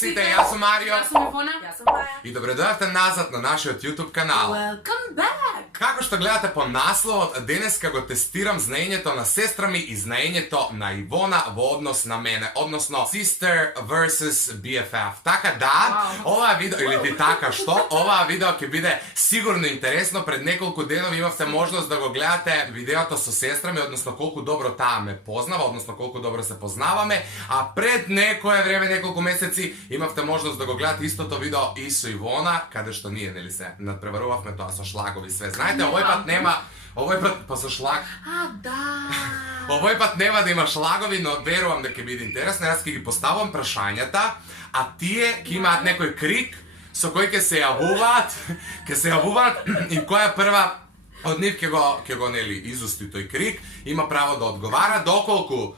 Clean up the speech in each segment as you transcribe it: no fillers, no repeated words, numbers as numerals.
сите, јас сум Марио. Јас сум Ивона. Јас сум Маја. И добре дојавте назад на нашиот YouTube канал. Welcome back! Како што гледате по насловот, денеска го тестирам знаењето на сестра ми и знаењето на Ивона во однос на мене, односно Sister vs BFF. Така да, оваа видео, или ти така што, оваа видео ќе биде сигурно интересно. Пред неколку денови имавте можност да го гледате видеото со сестра ми, односно колку добро таа ме познава, односно колку добро се познаваме, а пред некое време, неколку месеци, имавте можност да го гледате истото видео и со Ивона, каде што ние, нели се, надпреварувавме тоа со шлагови све. Знаете, овој пат нема, овој пат па со шлаг. Да. Овој пат нема да има шлагови, но верувам дека ќе биде интересно. Јас ќе ги поставам прашањата, а тие ќе имаат некој крик со кој ќе се јавуваат, и која прва од нив ќе го нели изусти тој крик, има право да одговара. Доколку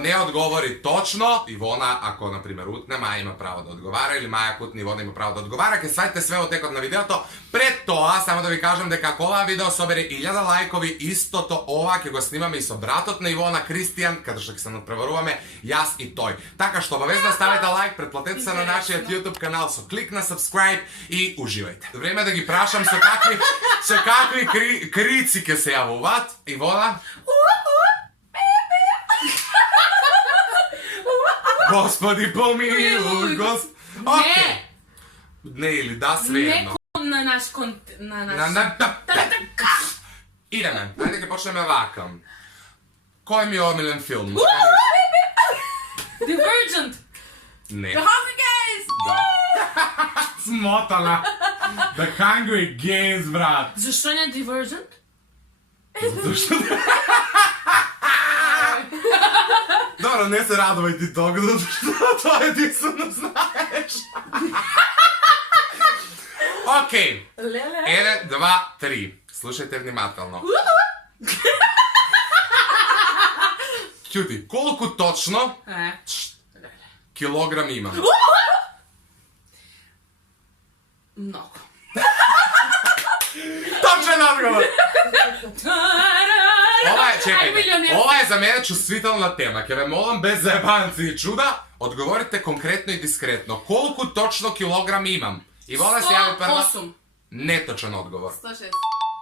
не одговори точно, Ивона, ако на пример утне, Маја има право да одговара, или Маја ако утне, Ивона има право да одговара. Ке сватите све од текот на видеото. Пред тоа, само да ви кажам дека ако оваа видео собере 1000 лајкови, истото ова ќе го снимаме и со братот на Ивона, Кристијан, каде што ќе се надпреваруваме јас и тој. Така што обавезно ставете лајк, претплатете се на нашиот YouTube канал со клик на subscribe и уживајте. Време да ги прашам со какви крици ќе се јавуваат. Ивона? Господи, помилуј, Не! Не или да, свеедно. На наш Идеме, ајде ќе почнеме вака. Кој ми е омилен филм? Divergent! Не. The Hunger Games! Да. Смотана. The Hungry Games, брат. Зашто не Divergent? Затоа што... Добро, не се радувај ти тога, затоа тоа единствено знаеш. Окей. 1, 2, 3. Слушајте внимателно. Ќути, колку точно килограм имам? Много. Точен одговор! Ова е за мене чувствителна тема. Ќе ве молам без заебанци и чуда, одговорите конкретно и дискретно. Колку точно килограм имам? Ивона се јави прва. 108. Неточен одговор. 106.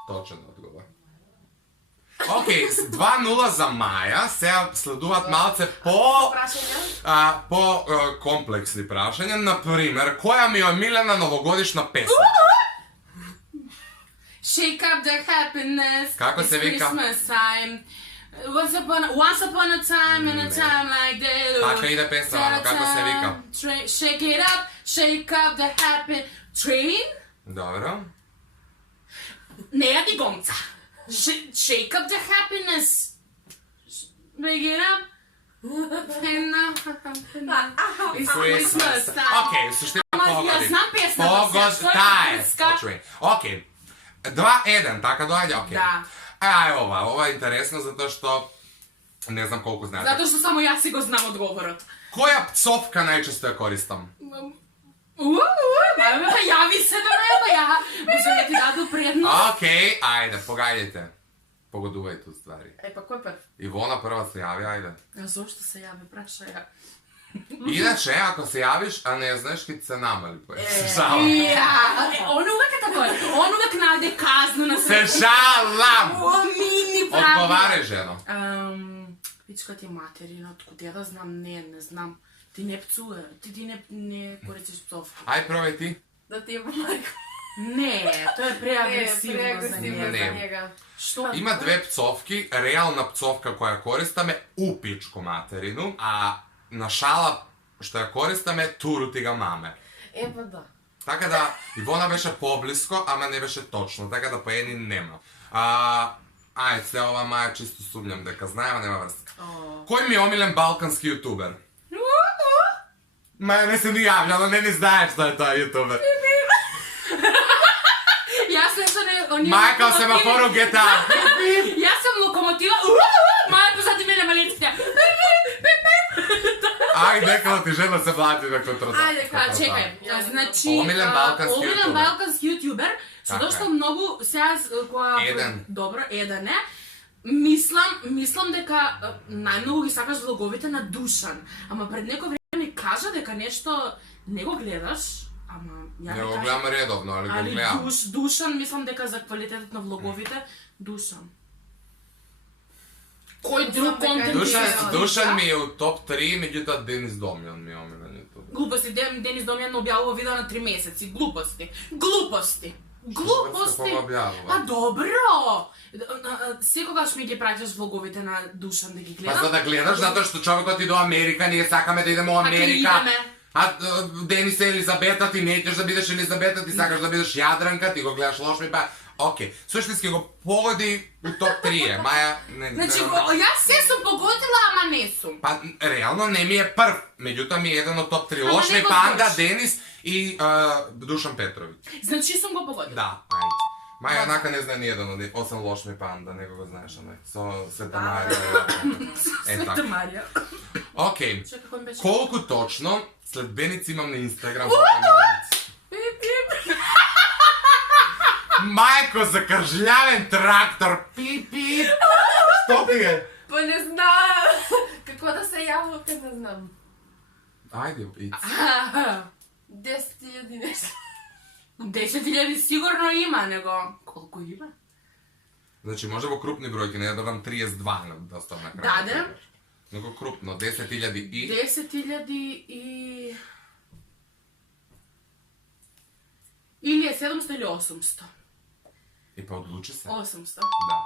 Точен одговор. Окей, 2-0 за Маја. Сега следуваат малце по комплексни прашања. Например, која ми е омилена новогодишна песна? Shake up the happiness. Како се вика? It's Christmas time. Once upon a time and a time like that. Така иде песна, но како се вика? Shake it up, shake up the happy train. Добро. Не ја ти гомца. Shake up the happiness. Make it up. It's Christmas time. Окей, суштина Ама ја знам песната. Погоди. Окей. 2-1, така доаѓа, окей. Да. Ова е интересно затоа што не знам колку знаете. Затоа што само јас си го знам одговорот. Која пцовка најчесто ја користам? Јави се до мене, може да ти даду предност. Окей, ајде, погаѓајте. Погодувајте уствари. Па кој прв? Ивона прва се јави, ајде. Зошто се јави, праша ја? Иначе, ако се јавиш, а не знаеш, ки се намали. Он увек е тако, он увек најде казну на се шалам! Мини правила. Одговарај, жено. Пичка ти материна, откуд ја да знам, не знам. Ти не пцуе, ти не користиш пцовки. Ај, пробај ти. Да ти е помајко. Не, тоа е преагресивно за njega. Што? Има две пцовки, реална пцовка која користаме у пичку материну, а на шала што ја користаме туру ти га маме. Па да. Така да, Ивона беше поблиско, ама не беше точно, така да поени нема. Ајде, се ова Маја чисто сумњам дека знаеме, нема врска. Кој ми е омилен балкански јутубер? Маја не се ни јавља, не ни знаеш што е тоа јутубер. Јас нешто не... Маја као семафору GTA. Јас сум локомотива. Маја позади мене малеците. Ајде, дека ти жена се влати на контрата. Ајде, Чекај, значи... Омилен балкански јутубер. Со дошто многу, сега која... Еден. Добро, еден е. Мислам дека најмногу ги сакаш влоговите на Душан. Ама пред некој време ми кажа дека нешто Не го гледаш, ама ја Не ви го кажам, гледам редовно, али го али гледам. Душан, мислам дека за квалитетот на влоговите, Душан. Кој друг дека контент Душан ми е у топ 3, меѓутоа Денис Домјан ми е омилен јутубер. Глупости, Денис Домјан објавува видео на 3 месеци. Глупости. Глупости. Глупости. Што го објавува? Па добро. Секогаш ми ги праќаш влоговите на Душан да ги Па гледам. за да гледаш, затоа што човекот и до Америка, ние сакаме да идеме во Па ќе Америка. идеме. Денис е Елизабета, ти не ќеш да бидеш Елизабета, ти сакаш да бидеш Јадранка, ти го гледаш лош ми па. Океј, суштински го погоди у топ 3 Маја, не. Значи, јас се сум погодила, ама не сум. Па, реално не ми е прв, меѓутоа ми е еден од топ 3. Ама Лош не ми го Панда, знаеш. Денис и Душан Петровиќ. Значи сум го погодила. Да, ајде. Маја однака не знае ни еден од нив, освен Лош ми Панда, него го знаеш, не? Со Света Марија. Е Света така. Марија. Океј, Чекај, кој ми беше? колку точно следбеници имам на Инстаграм? Мајко, закржлявен трактор, пип. Што ти е? Па не знам. Какво да се јавувате, не знам. Ајде, иц. 10.000 нешто. 10.000 сигурно има, него... Колку има? Значи, може во крупни бројки, не да дам 32 да остане на крај. Даде. Него крупно, 10.000 и... 10.000 и... Или е 700 или 800? И па одлучи се. 800. Да.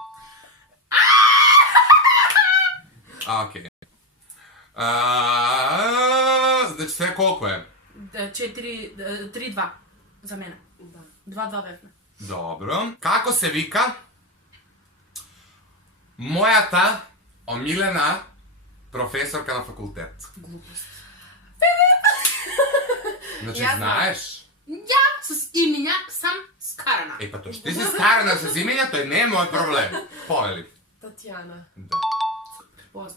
Океј. Значи, sve колку е? 3-2 за мене. Да. 2-2 бевме. Добро. Како се вика мојата омилена професорка на факултет? Глупост. Значи, Ја знам. знаеш? Ја с именја сам скарана. Е, па тоа што ти си скарана с имења, тој не е мој проблем. Повели. Татјана. Да.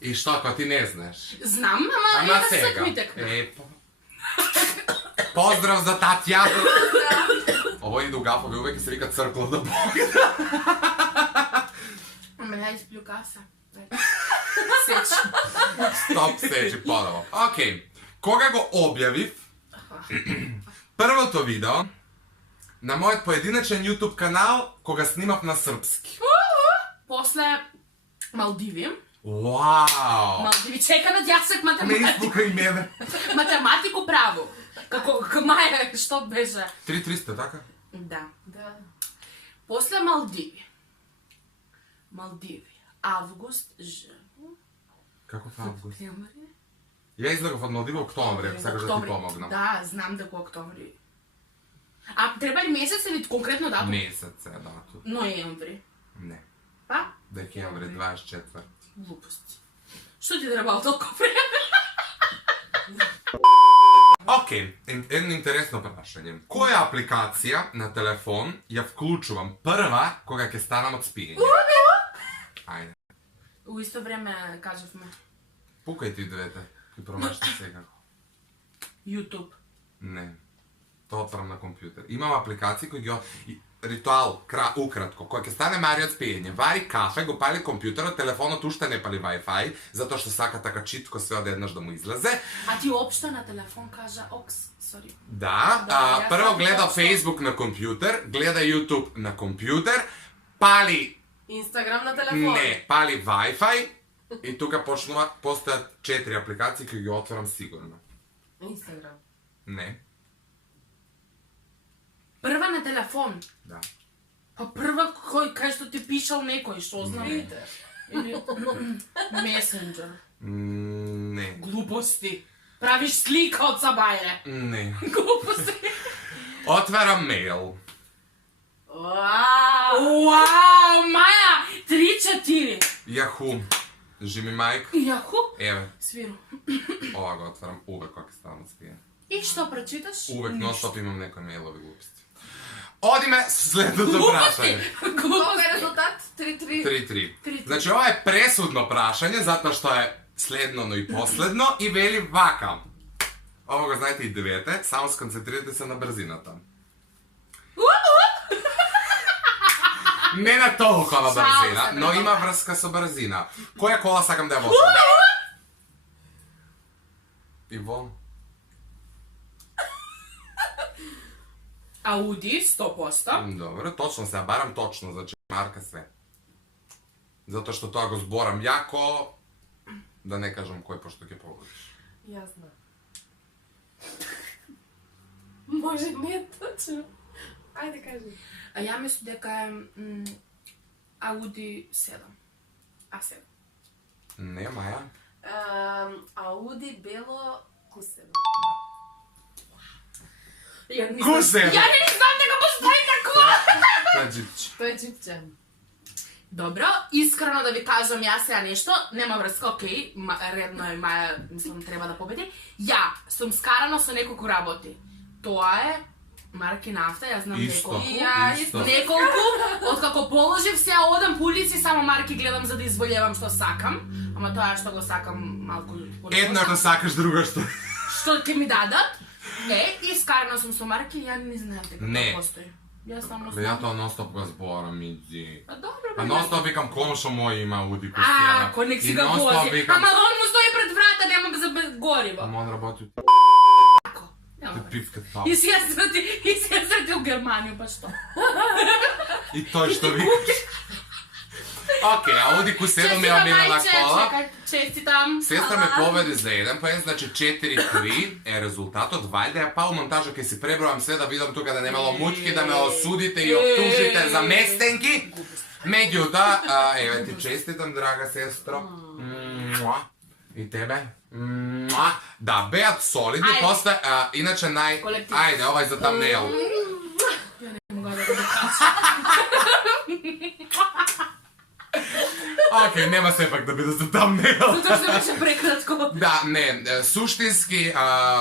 И што, ако ти не знаеш? Знам, ама Ама е да сега. сакми текме. Е, поздрав за Татјана. Овој иду гафови, увек се вика цркла да Бога. Ама ја исплюка се. Сеч. Стоп, сечи подово. Океј. Кога го објавив првото видео на мојот поединечен YouTube канал кога снимав на српски. После Малдиви. Вау! Малдиви, чека да јас сак Не математико. испука и мене. Математико право. Како Маја, што беше? 3300, така? Да. Да. После Малдиви. Август, Како в август? септември. Ја излегов од Малдива октомври, ако сакаш да ти Октомври. помогнам. Да, знам дека октомври. А треба ли месец или конкретно датум? Месец е датум. Ноември. Не. Па? Декември 24. Глупости. Што ти требало толку време? Океј, едно интересно прашање. Која апликација на телефон ја вклучувам прва кога ќе станам од спиење? Ајде, У исто време кажавме пукај ти двете. Ки промаште секако. YouTube. Не. Тоа отварам на компјутер. Имам апликации кои ги... Ритуал, укратко, кој ќе стане Марија од спиење, вари кафе, го пали компјутерот, телефонот уште не пали Wi-Fi, затоа што сака така читко све одеднаш да му излезе. А ти општо на телефон кажа окс, сори. Да, Да, прво јас гледа општо. Facebook на компјутер, гледа YouTube на компјутер, пали Инстаграм на телефон. не, пали Wi-Fi и тука почнува, постојат 4 апликации кои ги отворам сигурно. Инстаграм. Не, Прва на телефон. да. Па прва кај што ти пишал некој, што знам. Твитер. Или Месенџер. Не. Глупости. Правиш слика од Сабајре. Не. Глупости. Отварам мејл. Вау! Уау, Маја! 3-4. Yahoo. Жими мајк. Јаху? Еве, Свиру. ова го отварам увек кога ќе ставам од спиење. И што прочиташ? Увек нон-стоп имам некои мејлови глупости. Одиме следното прашање. Колко Глупости. е резултат? 3-3. 3-3. 3-3. Значи, ова е пресудно прашање, затоа што е следно, но и последно, и вели вака. Ова го знаете и двете, само сконцентрирате се на брзината. Не на толкова брзина, Шал се, но бе, има добре. врска со брзина. Која кола сакам да ја возам? Иво? Audi, 100%. Dobro, точно се, барам точно, значи марка све. Затоа што тоа го зборам јако, да не кажам кој пошто ќе погодиш. Јас знам. Може не точно. Ајде кажи. А ја мислам дека е Audi 7. A7. Не, Маја. Ауди бело кусево. Ја не Кусево? Ја не знам дека постои такова! На джипче. Тој е джипчан. Добро, искрено да ви кажам јас сега нешто, нема врска, окей, редно е Маја, мислам, треба да победи. Ја сум скарано со неколку работи. Тоа е марки нафта, јас знам Исто, неколку. исто. Неколку, откако положив сега одам по улици, само марки гледам за да изволевам што сакам. Ама тоа што го сакам малку... Една што сакаш, друга што... Што ќе ми дадат? Не, и скарано сум со марки, ја не знаев дека Не. тоа постои. Јас само Бе, ја знам. тоа нон-стоп го зборам, иди. А добро, А бе, нон-стоп викам комшо мој има Ауди А, кусева. ако нек си И го нон-стоп вози. викам, Ама он му стои пред врата, нема за гориво. Ама он работи Ако? Нема у врска. пивка там. И си ја срети у Германија, па што? И тој што викаш. Окей, Ауди Q7 ми ја мина на кола. Чекај, честитам. Сестра ме победи за 1 поен, значи 4-3 е резултатот. Вајде ја па у монтажа ќе си пребројам се да видам тука да немало муќки, да ме осудите и оптужите за местенки. Меѓутоа, еве ти честитам, драга сестро. Муа. И тебе. Муа. Да, беат солидни, Ајде. после, иначе Колектив. Ајде, овај за тамнејл. Ја не мога да го докажам. Окей, нема сепак да биде за тамнејл. Затоа што беше прекратко. Да, не, суштински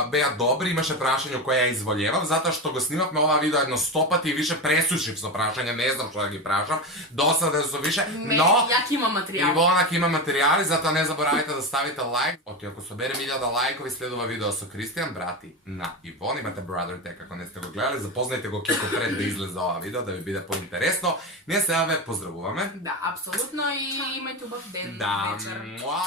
беа добри, имаше прашања кои ја изволевав, затоа што го снимавме ова видео едно 100 пати и више пресушив со прашања, не знам што да ги прашам, досаден со више, но Јак има материјал. Ивонак има материјали, затоа не заборавајте да ставите лайк. Оти, ако соберем 1000 лајкови, следува видео со Кристијан, брати на Ивон, имате Brother Tech, ако не сте го гледали, запознајте го Кико пред да излезе ова видео, да ви биде поинтересно. Ние сега ве поздравуваме. Да, апсолутно и имајте убав ден, Да, вечер. муа!